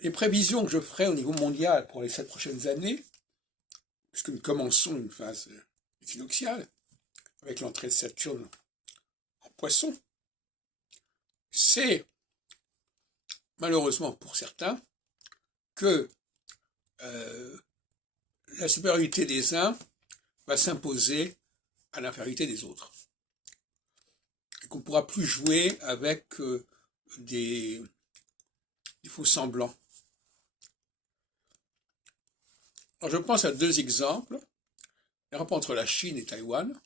Les prévisions que je ferai au niveau mondial pour les 7 prochaines années, puisque nous commençons une phase équinoxiale, avec l'entrée de Saturne en Poisson, c'est, malheureusement pour certains, que la supériorité des uns va s'imposer à l'infériorité des autres. Et qu'on ne pourra plus jouer avec des faux semblants. Alors je pense à deux exemples. Les rapports entre la Chine et Taïwan,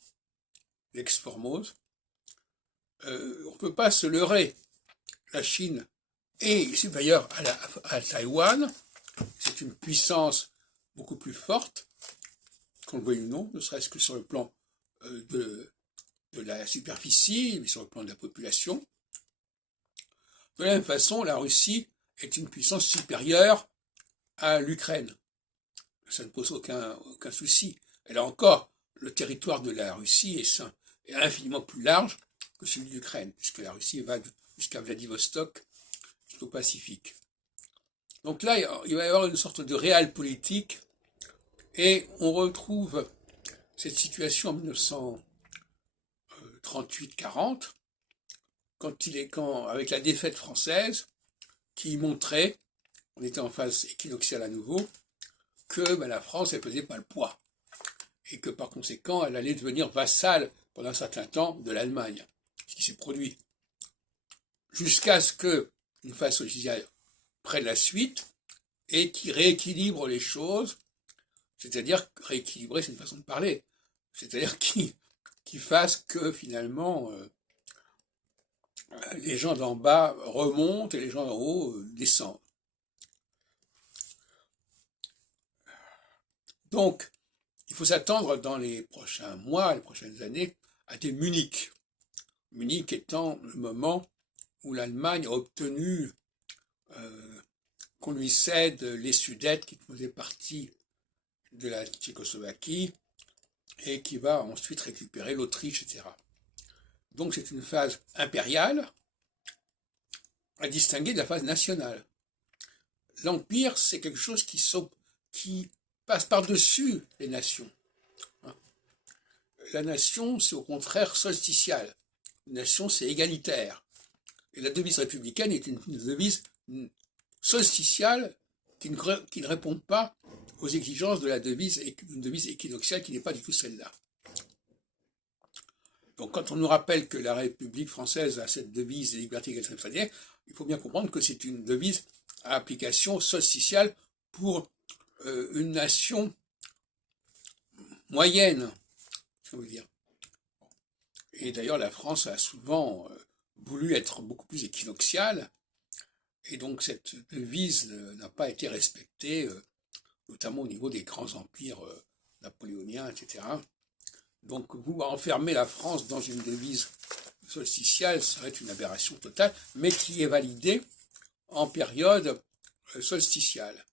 l'ex-Formose. On ne peut pas se leurrer. La Chine est supérieure à Taïwan. C'est une puissance beaucoup plus forte, qu'on le veuille ou non, ne serait-ce que sur le plan de la superficie, mais sur le plan de la population. De la même façon, la Russie est une puissance supérieure à l'Ukraine. Ça ne pose aucun souci. Et là encore, le territoire de la Russie est infiniment plus large que celui de l'Ukraine, puisque la Russie va jusqu'à Vladivostok, jusqu'au Pacifique. Donc là, il va y avoir une sorte de réel politique, et on retrouve cette situation en 1938-40, avec la défaite française, qui montrait, on était en phase équinoxiale à nouveau, que la France, elle pesait pas le poids. Et que par conséquent, elle allait devenir vassale pendant un certain temps de l'Allemagne. Ce qui s'est produit. Jusqu'à ce qu'une phase sociale prenne la suite et qui rééquilibre les choses. C'est-à-dire, rééquilibrer, c'est une façon de parler. C'est-à-dire qui fasse que finalement, les gens d'en bas remontent et les gens d'en haut descendent. Donc, il faut s'attendre dans les prochains mois, les prochaines années, à des Munich. Munich étant le moment où l'Allemagne a obtenu qu'on lui cède les Sudètes qui faisaient partie de la Tchécoslovaquie et qui va ensuite récupérer l'Autriche, etc. Donc c'est une phase impériale à distinguer de la phase nationale. L'empire, c'est quelque chose qui passe par-dessus les nations. La nation, c'est au contraire solsticial. La nation, c'est égalitaire. Et la devise républicaine est une devise solsticiale qui ne répond pas aux exigences de une devise équinoxiale qui n'est pas du tout celle-là. Donc quand on nous rappelle que la République française a cette devise liberté, égalité, fraternité, il faut bien comprendre que c'est une devise à application solsticiale pour une nation moyenne, je veux dire. Et d'ailleurs, la France a souvent voulu être beaucoup plus équinoxiale, et donc cette devise n'a pas été respectée, notamment au niveau des grands empires napoléoniens, etc. Donc vous enfermer la France dans une devise solsticiale serait une aberration totale, mais qui est validée en période solsticiale.